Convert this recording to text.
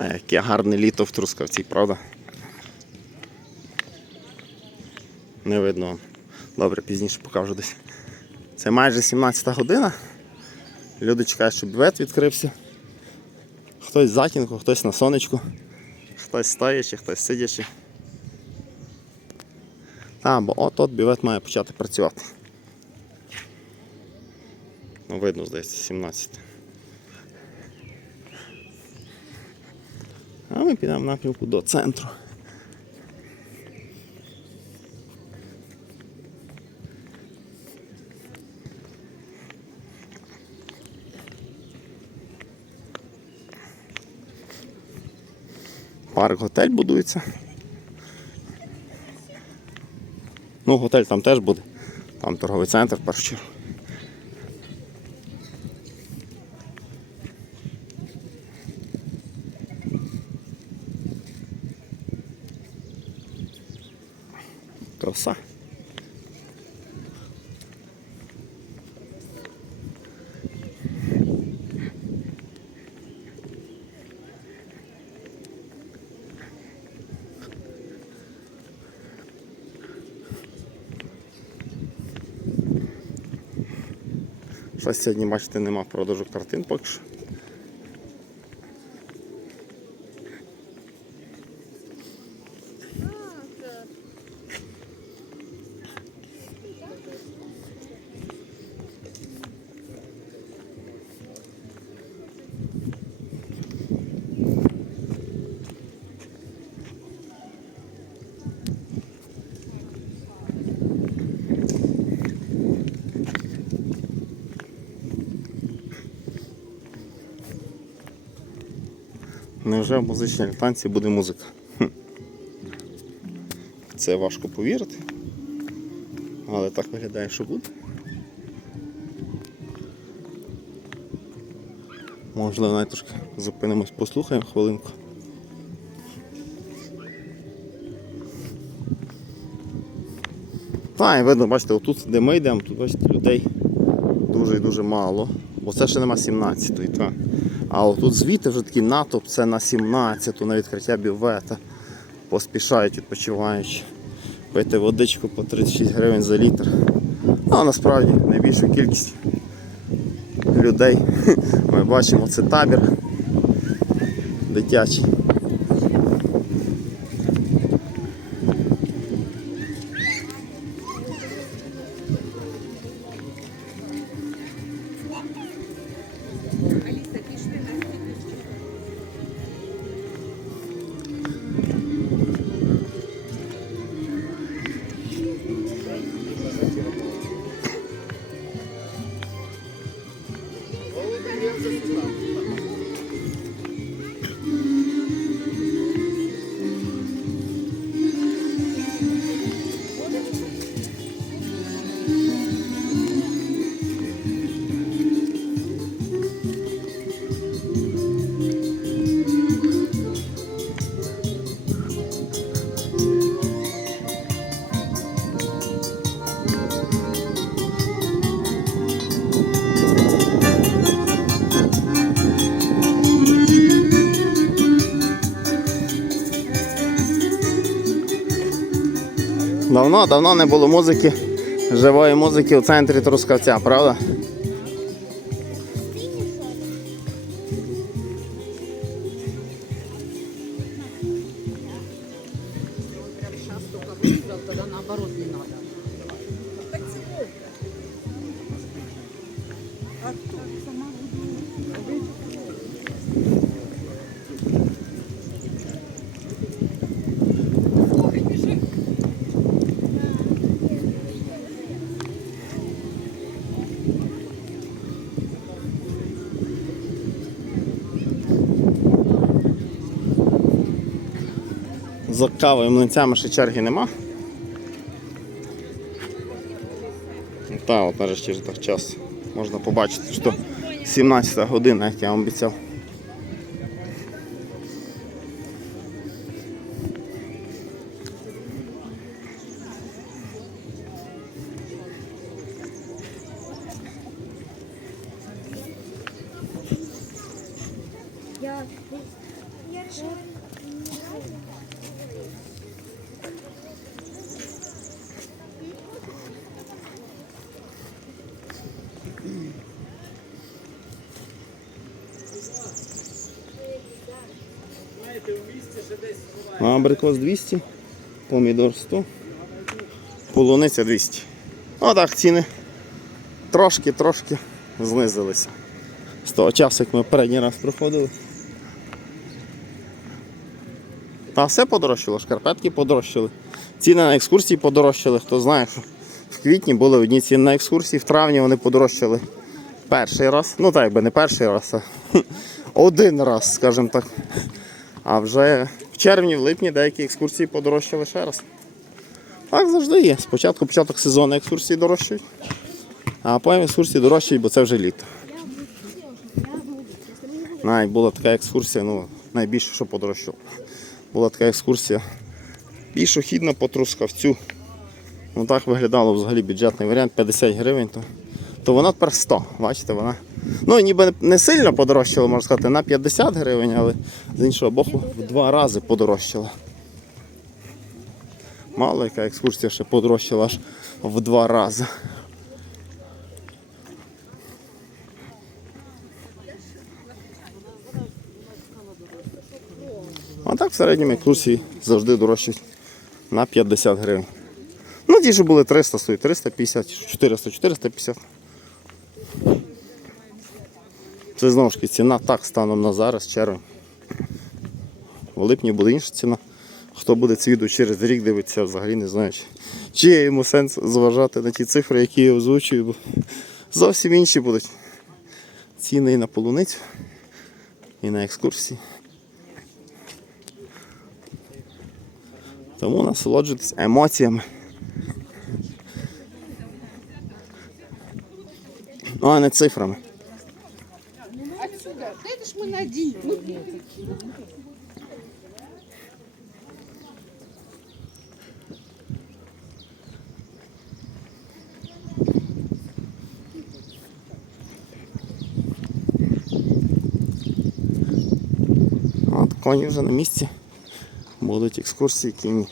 Яке гарне літо в Трускавці, правда? Не видно. Добре, пізніше покажу десь. Це майже 17 година. Люди чекають, щоб бювет відкрився. Хтось затінку, хтось на сонечку, хтось стоячи, хтось сидячи. Та, бо от-от бювет має почати працювати. Ну, видно, здається, 17. А ми підемо в напрямку до центру. Парк готель будується. Ну, готель там теж буде. Там торговий центр в першу чергу. Краса. Щось сьогодні, бачите, нема продажу картин поки що. Невже в музичній танці буде музика? Це важко повірити. Але так виглядає, що буде. Можливо, навіть трошки зупинимось, послухаємо хвилинку. Та, і видно, бачите, отут, де ми йдемо, тут бачите, людей дуже і дуже мало. Бо це ще нема 17-ї. А отут звідти вже такий натовп, це на 17-ту, на відкриття бювета. Поспішають, відпочиваючи. Пити водичку по 36 гривень за літр. Ну, а насправді найбільшу кількість людей ми бачимо, це табір дитячий. Давно, давно не було музики, живої музики у центрі Трускавця, правда? Сейчас только выстрел, За кавою млинцями ще черги нема. Та, от нарешті вже так час. Можна побачити, що 17 година, як я вам обіцяв. Я, Абрикос 200, помідор 100, полуниця 200. Отак ціни трошки-трошки знизилися. З того часу, як ми передній раз проходили. Та все подорожчало, шкарпетки подорожчали. Ціни на екскурсії подорожчали. Хто знає, що в квітні були одні ціни на екскурсії, в травні вони подорожчали перший раз. Ну так якби не перший раз, а один раз, скажімо так. А вже в червні, в липні деякі екскурсії подорожчали ще раз. Так завжди є. Спочатку початок сезону екскурсії дорожчають, а потім екскурсії дорожчають, бо це вже літо. Навіть була така екскурсія, ну, найбільше, що подорожчало. Була така екскурсія пішохідна по Трускавцю. Ну так виглядало взагалі бюджетний варіант 50 гривень, то, то вона тепер 100. Бачите, вона. Ну ніби не сильно подорожчала, можна сказати, на 50 гривень, але з іншого боку в два рази подорожчала. Мало яка екскурсія ще подорожчала аж в два рази. А так в середньому екскурсії завжди дорожчають на 50 гривень. Ну, ті, що були 300, стоїть 350, 400, 450. Це знову ж таки ціна так станом на зараз, червень. В липні буде інша ціна. Хто буде це відео через рік дивитися, взагалі не знаю, чи, є йому сенс зважати на ті цифри, які я озвучую, бо зовсім інші будуть ціни і на полуницю, і на екскурсії. Тому насолоджуйтесь емоціями. Ну, а не цифрами. Отсюда. Да это ж мы на один. От коні вже на місці. Будуть екскурсії кінні.